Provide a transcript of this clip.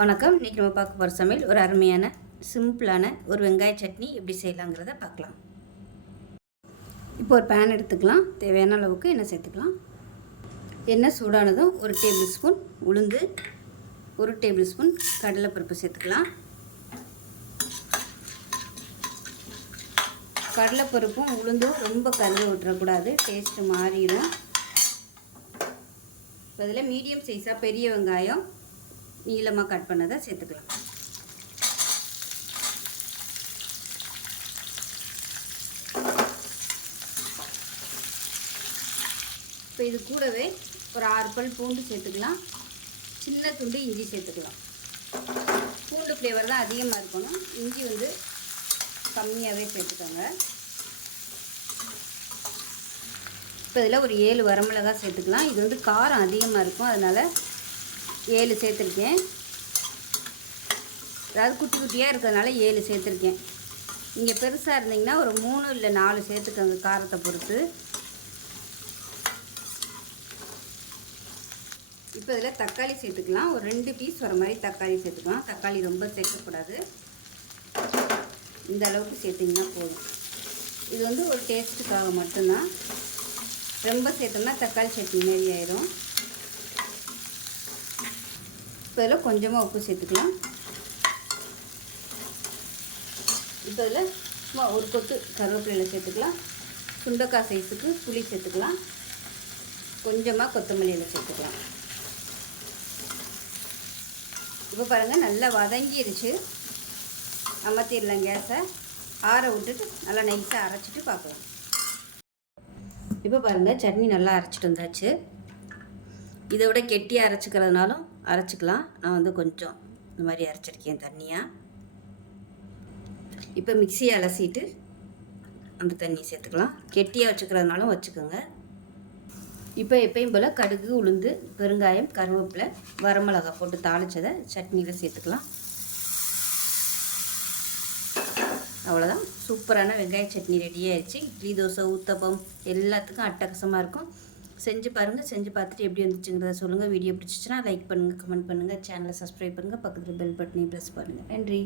வணக்கம். இன்றைக்கி நம்ம பார்க்க போகிற சமையல் ஒரு அருமையான சிம்பிளான ஒரு வெங்காய சட்னி எப்படி செய்யலாங்கிறத பார்க்கலாம். இப்போ ஒரு பேன் எடுத்துக்கலாம். தேவையான அளவுக்கு எண்ணெய் சேர்த்துக்கலாம். எண்ணெய் சூடானதும் 1 டேபிள் ஸ்பூன் உளுந்து, 1 டேபிள் ஸ்பூன் கடலைப்பருப்பு சேர்த்துக்கலாம். கடலைப்பருப்பும் உளுந்தும் ரொம்ப கருக விட்டுறக்கூடாது, டேஸ்ட்டு மாறிடும். அதில் மீடியம் சைஸாக பெரிய வெங்காயம் நீளமாக கட் பண்ணதை சேர்த்துக்கலாம். இப்போ இது கூடவே ஒரு 6 பல் பூண்டு சேர்த்துக்கலாம். சின்ன துண்டு இஞ்சி சேர்த்துக்கலாம். பூண்டு ஃப்ளேவர் தான் அதிகமாக இருக்கணும், இஞ்சி வந்து கம்மியாகவே சேர்த்துக்கோங்க. இப்போ இதில் ஒரு 7 வரமிளகாய் சேர்த்துக்கலாம். இது வந்து காரம் அதிகமாக இருக்கும், அதனால் 7 சேர்த்துருக்கேன். அதாவது குட்டி குட்டியாக இருக்கிறதுனால 7 சேர்த்துருக்கேன். நீங்கள் பெருசாக இருந்தீங்கன்னா ஒரு 3 இல்லை 4 சேர்த்துக்கோங்க, காரத்தை பொறுத்து. இப்போ இதில் தக்காளி சேர்த்துக்கலாம். ஒரு 2 பீஸ் வர மாதிரி தக்காளி சேர்த்துக்கலாம். தக்காளி ரொம்ப சேர்க்கக்கூடாது, இந்த அளவுக்கு சேர்த்திங்கன்னா போதும். இது வந்து ஒரு டேஸ்ட்டுக்காக மட்டும்தான். ரொம்ப சேர்த்தோம்னா தக்காளி சட்னி மாரி ஆயிடும். இப்போ இதில் கொஞ்சமாக உப்பு சேர்த்துக்கலாம். இப்போ இதில் சும்மா ஒரு கொத்து கருவேப்பிலையில் சேர்த்துக்கலாம். சுண்டைக்காய் சைஸுக்கு புளி சேர்த்துக்கலாம். கொஞ்சமாக கொத்தமல்லியில் சேர்த்துக்கலாம். இப்போ பாருங்கள், நல்லா வதங்கிடுச்சு. அமர்த்திடலாம் கேஸை. ஆற விட்டுட்டு நல்லா நைஸாக அரைச்சிட்டு பார்க்கலாம். இப்போ பாருங்கள், சட்னி நல்லா அரைச்சிட்டு வந்தாச்சு. இதை விட கெட்டியாக அரைச்சிக்கிறதுனாலும் அரைச்சிக்கலாம். நான் வந்து கொஞ்சம் இந்த மாதிரி அரைச்சிருக்கேன் தண்ணியாக. இப்போ மிக்சியை அலசிட்டு அந்த தண்ணி சேர்த்துக்கலாம். கெட்டியாக வச்சுக்கிறதுனாலும் வச்சுக்கோங்க. இப்போ எப்பயும் போல் கடுகு, உளுந்து, பெருங்காயம், கருவேப்பிலை, வரமிளகாய் போட்டு தாளித்ததை சட்னியில் சேர்த்துக்கலாம். அவ்வளோதான், சூப்பரான வெங்காய சட்னி ரெடி ஆயிடுச்சு. இட்லி, தோசை, ஊத்தப்பம் எல்லாத்துக்கும் அட்டகாசமாக இருக்கும். செஞ்சு பாருங்கள். செஞ்சு பார்த்துட்டு எப்படி வந்துச்சுங்கிறத சொல்லுங்கள். வீடியோ பிடிச்சிச்சின்னா லைக் பண்ணுங்கள், கமெண்ட் பண்ணுங்கள், சேனலை சப்ஸ்கிரைப் பண்ணுங்கள், பக்கத்தில் பெல் பட்டனையும் ப்ரெஸ் பண்ணுங்கள். நன்றி.